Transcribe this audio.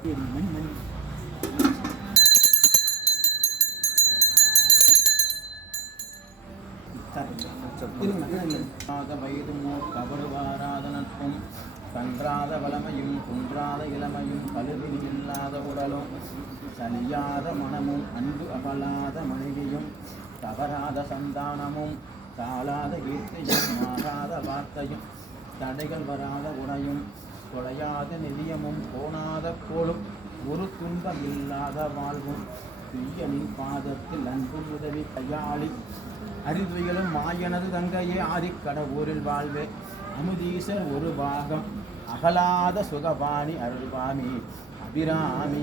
மணி மணி வயதுமோ நட்பும் கன்றாத வளமையும் குன்றாத இளமையும் கழுவில் இல்லாத உடலும் சலியாத மனமும் அன்பு அபலாத மனைவியும் தவறாத சந்தானமும் தாளாத கீர்த்தியும் மாறாத வார்த்தையும் தடைகள் வராத உடையும் கொலையாத நிதியமும் கோணாத கோளும் ஒரு துன்பம் இல்லாத வாழ்வும். துய்யனின் பாதத்தில் அன்பு உதவி கையாளி. அறிவுகளும் மாயனது தங்கையே ஆதிக்கடவூரில் வாழ்வே. அமுதீசர் ஒரு பாகம். அகலாத சுகபாணி அருள்வாமி. அபிராமி